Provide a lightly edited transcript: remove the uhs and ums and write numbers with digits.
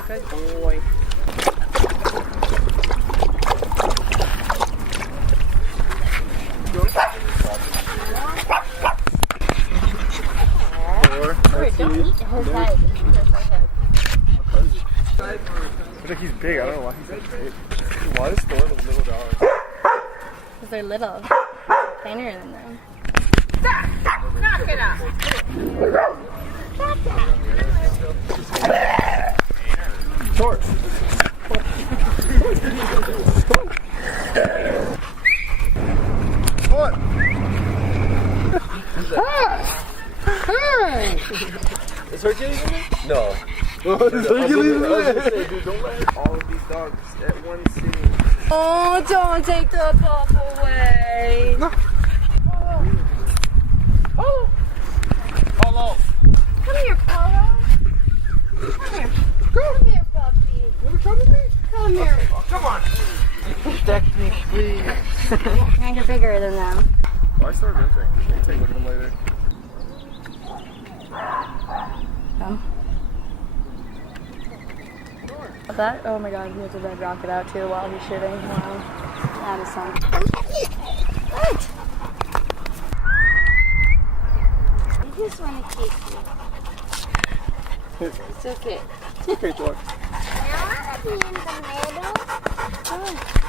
boy. Good boy. Don't eat his head. I think he's big. I don't know why he's so big. Why is Thor a little dog? Because they're little. Tinier than them. Knock it out. Shorts. What? Hey! Is Hercules in there? No. Is Hercules in there? Dude, don't let all of these dogs at one sitting. Oh, don't take the pup away. No. Oh. Polo. Come here, Polo. Come here. Come here, puppy. You wanna come with me? Come here. Come on. Protect me, please. And you're bigger than them. Why start ripping? We can take a look at them later. Oh. That? Oh my god, he has a red rocket out too while he's shooting. Wow. That is something. What? I just want to kiss you. It's okay. It's okay, Thor. I want to be in the middle. Oh.